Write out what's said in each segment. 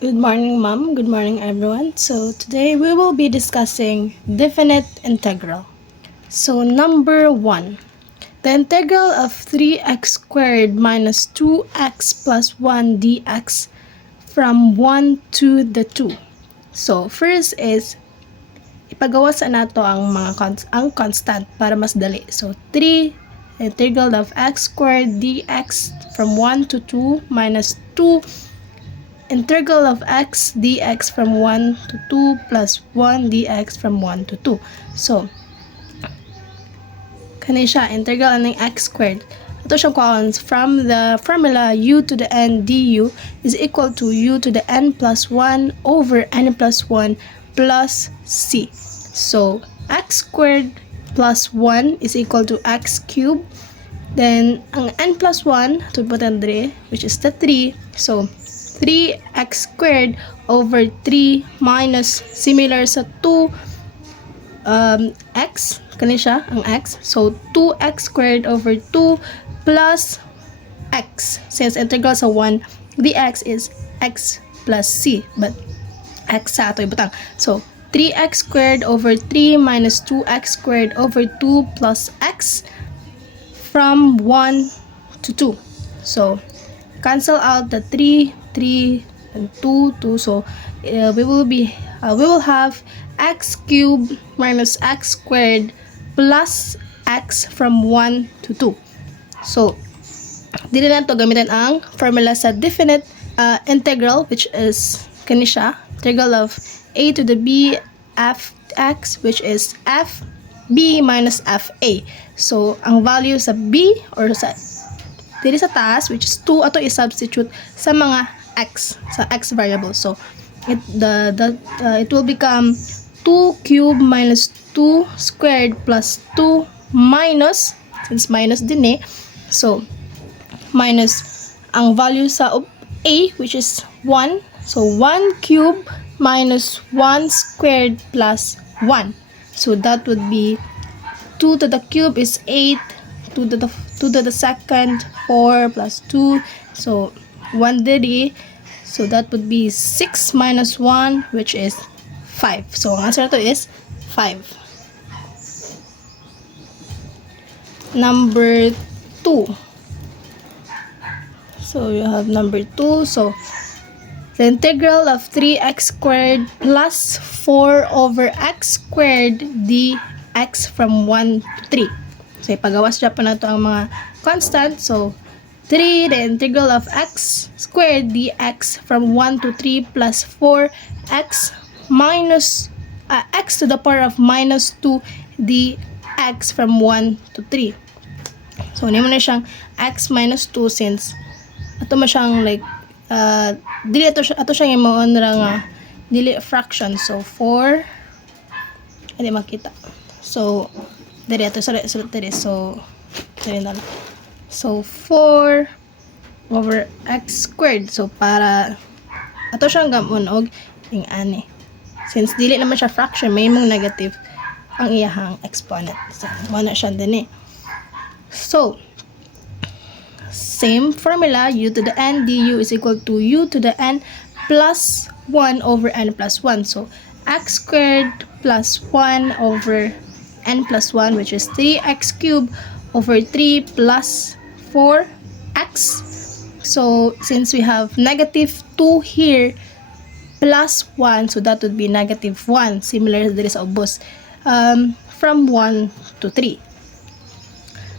Good morning, Mom. Good morning, everyone. So, today we will be discussing definite integral. So, number 1. The integral of 3x squared minus 2x plus 1 dx from 1 to the 2. So, first is ipagawa sa nato ang mga ang constant para mas dali. So, 3 integral of x squared dx from 1 to 2 minus 2 integral of x dx from 1 to 2 plus 1 dx from 1 to 2. So, kani siya, integral ng x squared. Ito siyang kuhaan from the formula u to the n du is equal to u to the n plus 1 over n plus 1 plus c. So, x squared plus 1 is equal to x cubed. Then, ang n plus 1, ito potendre, which is the 3. So, 3x squared over 3 minus similar sa 2 x, kani siya ang x. So 2x squared over 2 plus x. Since integral sa 1, dx is x plus c, but x sa ato ibutang. So 3x squared over 3 minus 2x squared over 2 plus x from 1 to 2. So cancel out the 3 and 2 so we will have x cubed minus x squared plus x from 1 to 2. So dili na to gamitan ang formula sa definite integral, which is kani siya, integral of a to the b f x, which is f b minus f a. So ang value sa b or sa dili sa taas, which is 2, ato i-substitute sa mga x, sa x variable. So it will become 2 cubed minus 2 squared plus 2 minus, since minus din so minus ang value sa a, which is 1. So 1 cubed minus 1 squared plus 1. So that would be 2 to the cube is 8, 2 to the second 4 plus 2, so 1 diri. So that would be 6 minus 1, which is 5. So ang answer to is 5. Number 2. So you have number 2. So the integral of 3x squared plus 4 over x squared dx from 1 to 3. So ipagawas siya pa na ito ang mga constant. So 3, the integral of x squared dx from 1 to 3 plus 4x minus x to the power of minus 2 dx from 1 to 3. So, hindi mo na siyang x minus 2 since ato mo siyang like dili ato siyang imoon ra nga dili fraction. So, 4 hindi makita. So, dili ato sa dili. So, dili na lang. So, 4 over x squared. So, para ato siyang gamon og ing ani. Since dili naman siya fraction, may mong negative ang iyahang exponent. So, wala siya din So, same formula, u to the n du is equal to u to the n plus 1 over n plus 1. So, x squared plus 1 over n plus 1, which is 3x cubed over 3 plus 4x. So, since we have negative 2 here plus 1, so that would be negative 1. Similar to sa ubos. From 1 to 3.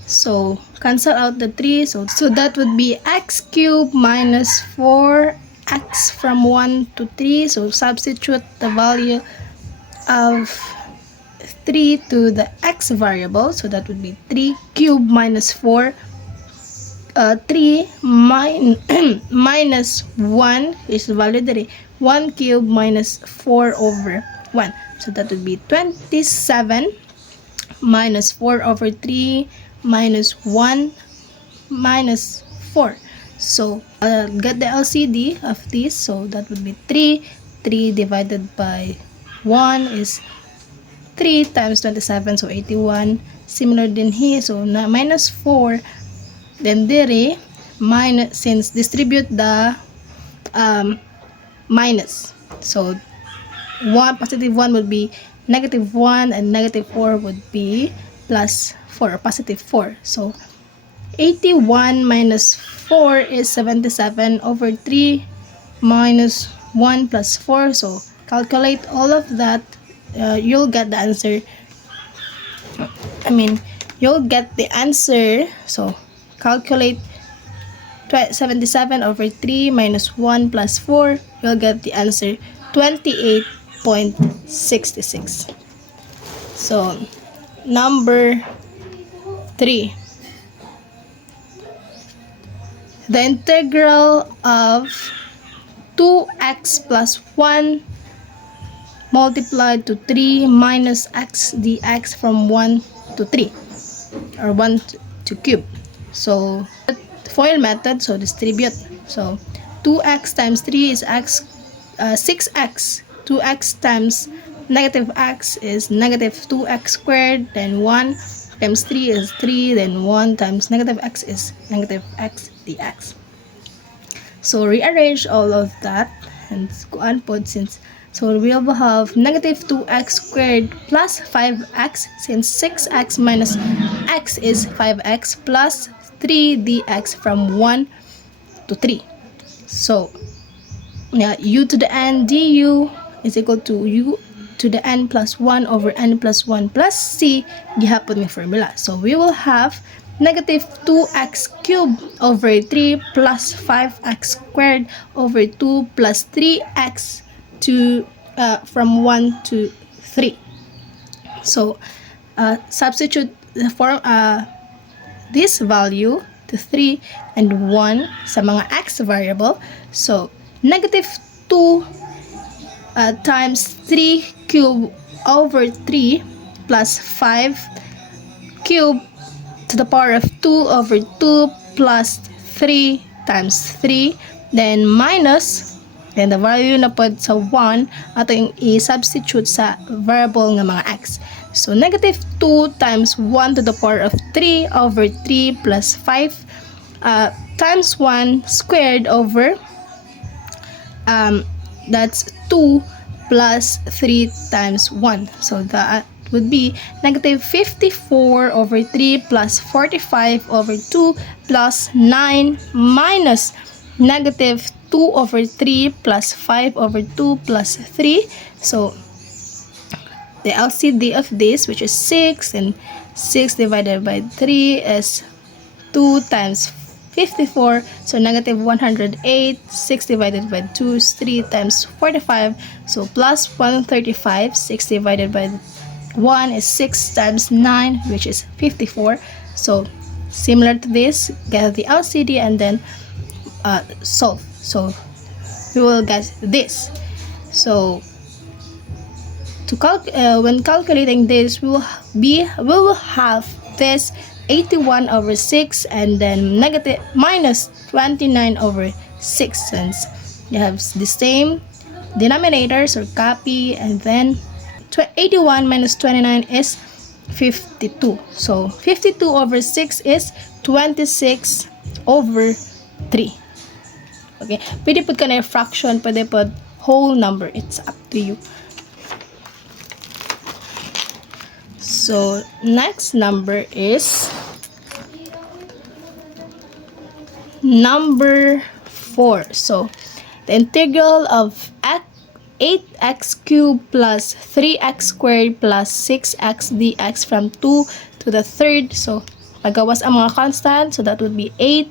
So, cancel out the 3. So that would be x cubed minus 4x from 1 to 3. So, substitute the value of 3 to the x variable. So, that would be 3 cubed minus 4. 3 minus 1 is the value there. 1 cubed minus 4 over 1. So, that would be 27 minus 4 over 3 minus 1 minus 4. So, get the LCD of this. So, that would be 3. 3 divided by 1 is 3 times 27. So, 81. Similar din here. So, minus 4. Then, dire, minus, since distribute the minus. So, positive 1 would be negative 1 and negative 4 would be plus 4 or positive 4. So, 81 minus 4 is 77 over 3 minus 1 plus 4. So, calculate all of that. You'll get the answer. You'll get the answer. So, calculate 77 over 3 minus 1 plus 4. You'll get the answer 28.66. So, number 3. The integral of 2x plus 1 multiplied to 3 minus x dx from 1 to 3 or 1 to cube. So, FOIL method, so distribute. So, 2x times 3 is 6x. 2x times negative x is negative 2x squared. Then 1 times 3 is 3. Then 1 times negative x is negative x dx. So, rearrange all of that and put since. So, we will have negative 2x squared plus 5x since 6x minus x is 5x plus 3 dx from 1 to 3. So, u to the n du is equal to u to the n plus 1 over n plus 1 plus c. Gihapon yung formula. So, we will have negative 2x cubed over 3 plus 5x squared over 2 plus 3x to from 1 to 3. So, substitute the form this value to 3 and 1 sa mga x variable. So, negative 2 times 3 cube over 3 plus 5 cube to the power of 2 over 2 plus 3 times 3, then minus, then the value na po sa 1 ato yung i-substitute sa variable ng mga x. So, negative 2 times 1 to the power of 3 over 3 plus 5 times 1 squared over that's 2 plus 3 times 1. So, that would be negative 54 over 3 plus 45 over 2 plus 9 minus negative 2 over 3 plus 5 over 2 plus 3. So, the LCD of this, which is 6, and 6 divided by 3 is 2 times 54. So, negative 108. 6 divided by 2 is 3 times 45. So, plus 135. 6 divided by 1 is 6 times 9, which is 54. So, similar to this, get the LCD and then solve. So, we will get this. So, when calculating this, we will have this 81 over 6 and then minus 29 over 6, since you have the same denominators or copy, and then 81 minus 29 is 52. So, 52 over 6 is 26 over 3. Okay. Pwede po ka na fraction, pwede po whole number. It's up to you. So, next number is number 4. So, the integral of 8x cubed plus 3x squared plus 6x dx from 2 to the third. So, pagawas ang mga constant. So, that would be 8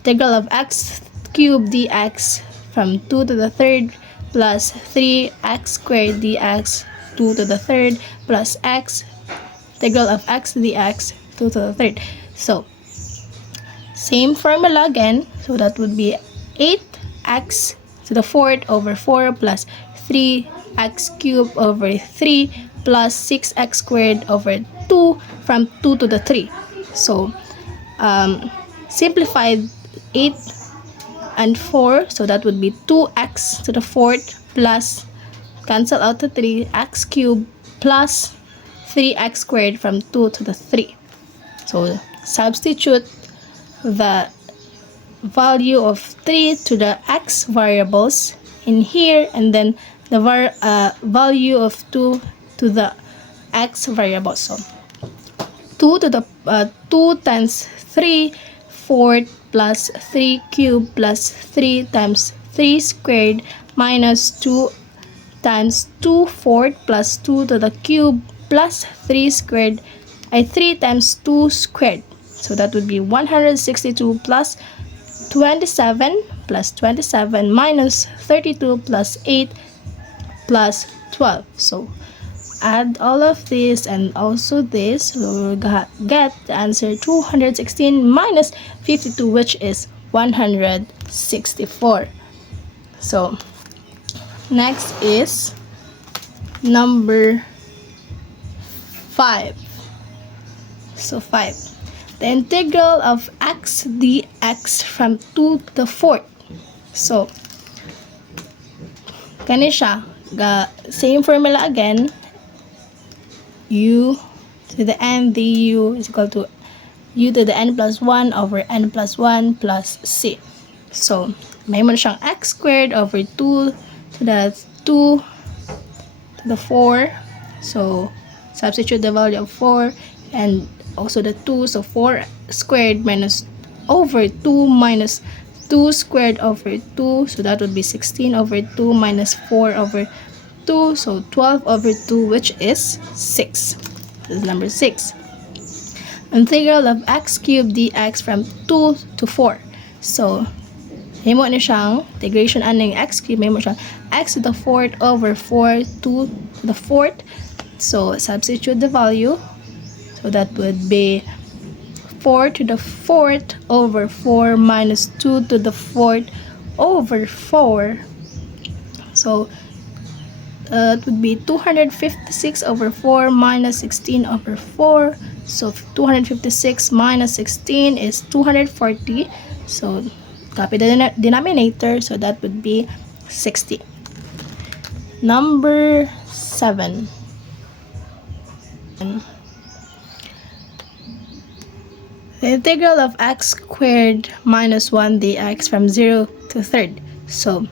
integral of x cubed dx from 2 to the third plus 3x squared dx 2 to the third plus x integral of x dx 2 to the third. So, same formula again. So, that would be 8x to the fourth over 4 plus 3x cubed over 3 plus 6x squared over 2 from 2 to the 3. So, simplified 8 and 4. So, that would be 2x to the fourth plus, cancel out the 3x cubed plus 3x squared from 2 to the 3. So, substitute the value of 3 to the x variables in here, and then the value of 2 to the x variable. So 2 to the 2 times 3 fourth plus 3 cubed plus 3 times 3 squared minus 2 times 2 fourth plus 2 to the cube plus 3 squared, 3 times 2 squared. So that would be 162 plus 27 plus 27 minus 32 plus 8 plus 12. So add all of this and also this, we'll get the answer 216 minus 52, which is 164. So next is number 5. So 5. The integral of x dx from 2 to the 4th. So, kani siya. Same formula again. U to the n du is equal to u to the n plus 1 over n plus 1 plus c. So, may mo siyang x squared over 2 to the 2 to the 4. So, substitute the value of 4 and also the 2. So, 4 squared minus over 2 minus 2 squared over 2. So, that would be 16 over 2 minus 4 over 2. So, 12 over 2, which is 6. This is number 6. Integral of x cubed dx from 2 to 4. So, may mo na siyang integration aning x cubed, may mo siyang x to the 4th over 4 to the 4th. So, substitute the value. So, that would be 4 to the 4th over 4 minus 2 to the 4th over 4. So, it would be 256 over 4 minus 16 over 4. So, 256 minus 16 is 240. So, copy the denominator. So, that would be 60. Number 7. The integral of x squared minus 1 dx from 0 to 3rd. So,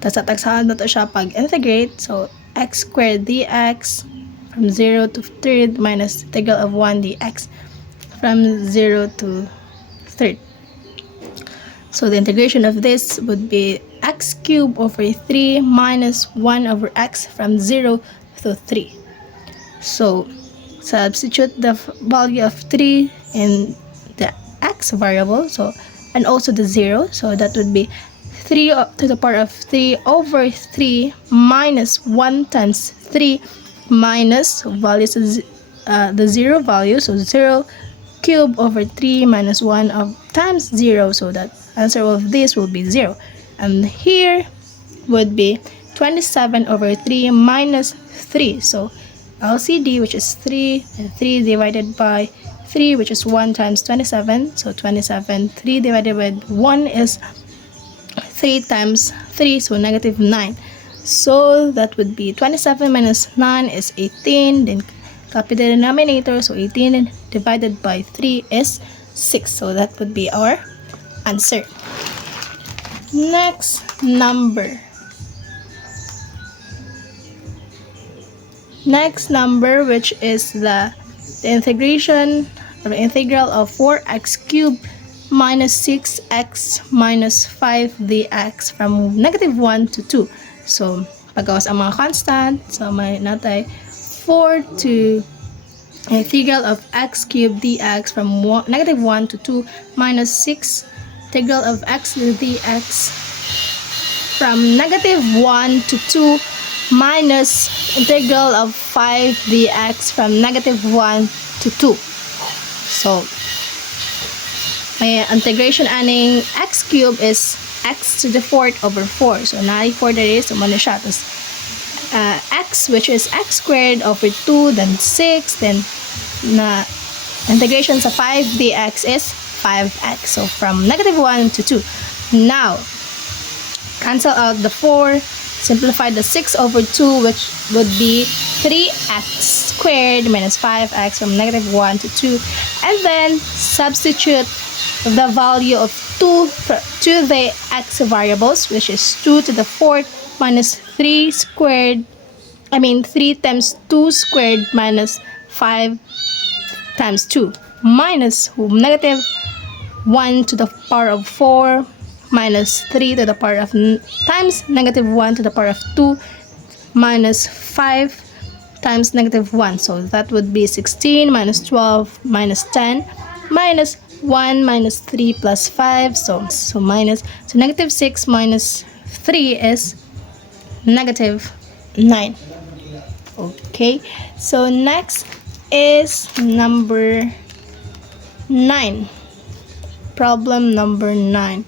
tagsahan na to siya pag-integrate. So, x squared dx from 0 to 3rd minus integral of 1 dx from 0 to 3rd. So, the integration of this would be x cubed over 3 minus 1 over x from 0 to 3. So, substitute the value of 3 in the x variable, so and also the 0. So, that would be 3 to the power of 3 over 3 minus 1 times 3 minus values the 0 value. So, 0 cube over 3 minus 1 of times 0. So, that answer of this will be 0. And here would be 27 over 3 minus 3. So, LCD, which is 3, and 3 divided by 3, which is 1 times 27. So, 27, 3 divided by 1 is 3 times 3, so negative 9. So, that would be 27 minus 9 is 18. Then, copy the denominator. So, 18 divided by 3 is 6. So, that would be our answer. Next number. Next number, which is the integration or the integral of 4x cubed minus 6x minus 5 dx from negative 1 to 2. So, pagkawas ang mga constant, so may natay 4 to integral of x cubed dx from negative 1 to 2 minus 6 integral of x dx from negative 1 to 2 minus integral of 5 dx from negative 1 to 2. So, may integration aning x cube is x to the 4th over 4. So, na 4 there is, so muna siya. Tapos, x, which is x squared over 2, then 6, then na integration sa 5 dx is 5x. So, from negative 1 to 2. Now, cancel out the 4, simplify the 6 over 2, which would be 3x squared minus 5x from negative 1 to 2. And then, substitute the value of to the x variables, which is 2 to the 4th minus 3 squared, 3 times 2 squared minus 5 times 2 minus negative 1 to the power of 4 minus 3 to the power of times negative 1 to the power of 2 minus 5 times negative 1. So that would be 16 minus 12 minus 10 minus 1 minus 3 plus 5. So negative 6 minus 3 is negative 9. Okay, so next is number 9. Problem number 9.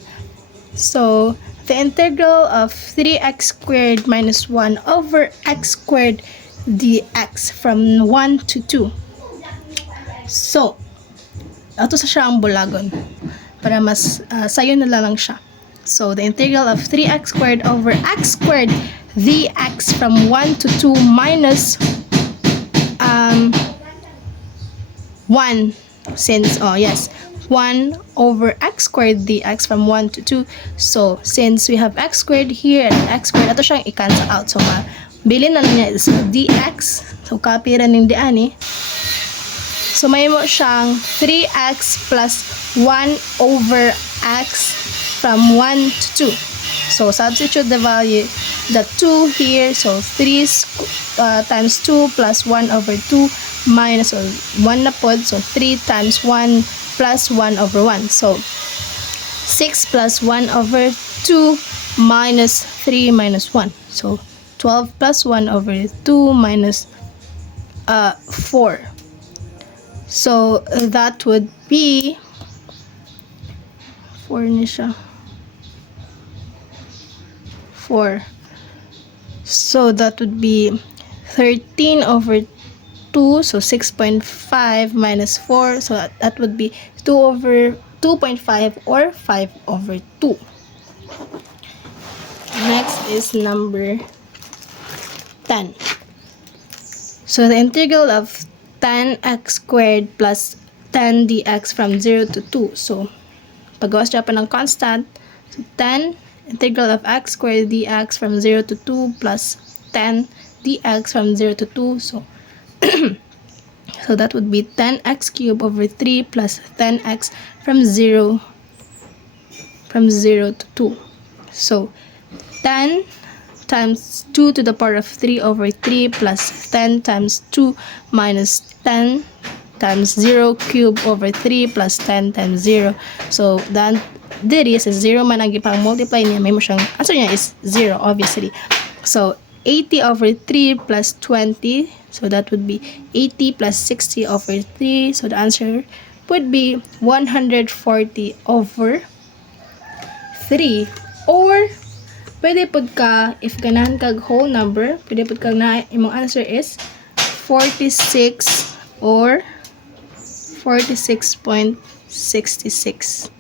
So the integral of 3x squared minus 1 over x squared dx from 1 to 2. So, ato sa siya ang bulagon para mas sayo na lang siya. So, the integral of 3x squared over x squared dx from 1 to 2 minus 1 since 1 over x squared dx from 1 to 2. So, since we have x squared here and x squared, ato siyang i-cancel out. So, bilin na niya is dx. So, copy rin yung diyan eh. So, may mo siyang 3x plus 1 over x from 1 to 2. So, substitute the value, the 2 here. So, 3 times 2 plus 1 over 2 minus 1 na pod. So, 3 times 1 plus 1 over 1. So, 6 plus 1 over 2 minus 3 minus 1. So, 12 plus 1 over 2 minus 4. So, that would be 4 na siya. 4. So, that would be 13 over 2. So, 6.5 minus 4. So, that would be 2 over 2.5 or 5 over 2. Next is number 10. So, the integral of 10x squared plus 10 dx from 0 to 2. So, paggawas siya pa ng constant. So, 10 integral of x squared dx from 0 to 2 plus 10 dx from 0 to 2. So, so that would be 10x cubed over 3 plus 10x from 0 to 2. So, 10 times 2 to the power of 3 over 3 plus 10 times 2 minus 10 times 0 cubed over 3 plus 10 times 0. So, then, diri is 0 man ang ipang multiply niya. May mo siyang, answer niya is 0, obviously. So, 80 over 3 plus 20. So, that would be 80 plus 60 over 3. So, the answer would be 140 over 3. Or, pwede pod ka, if ganahan kag whole number, pwede pod kag na, imong answer is 46 or 46.66.